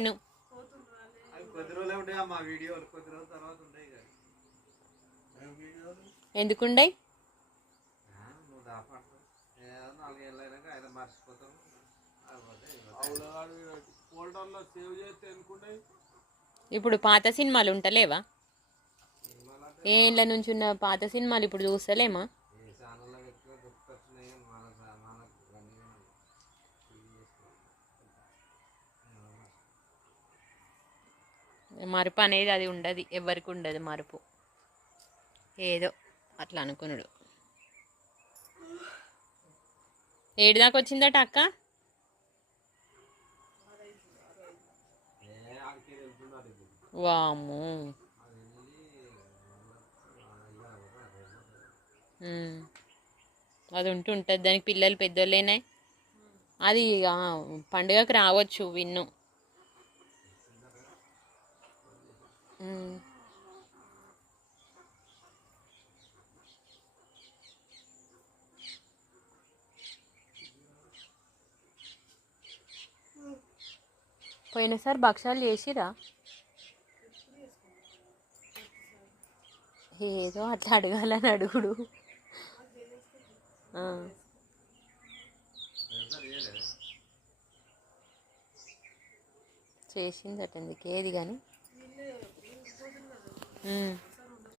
నేను. ఎందుకుండయి? ఇప్పుడు పాత సినిమాలు ఉంటలేవా? ఏళ్ళ నుంచి ఉన్న పాత సినిమాలు ఇప్పుడు చూస్తలేమా? మరుపు అనేది అది ఉండదు, ఎవరికి ఉండదు మరుపు. ఏదో అట్లా అనుకున్నాడు. ఏడుదాకా వచ్చిందట అక్క? వాము, అది ఉంటుంది. దానికి పిల్లలు పెద్దోళ్ళేనా? అది పండుగకు రావచ్చు విన్ను. పోయినసారి భక్షాలు చేసిరా? ఏదో అట్లా అడగాలని అడుగుడు. చేసిందట ఎందుకు ఏది కానీ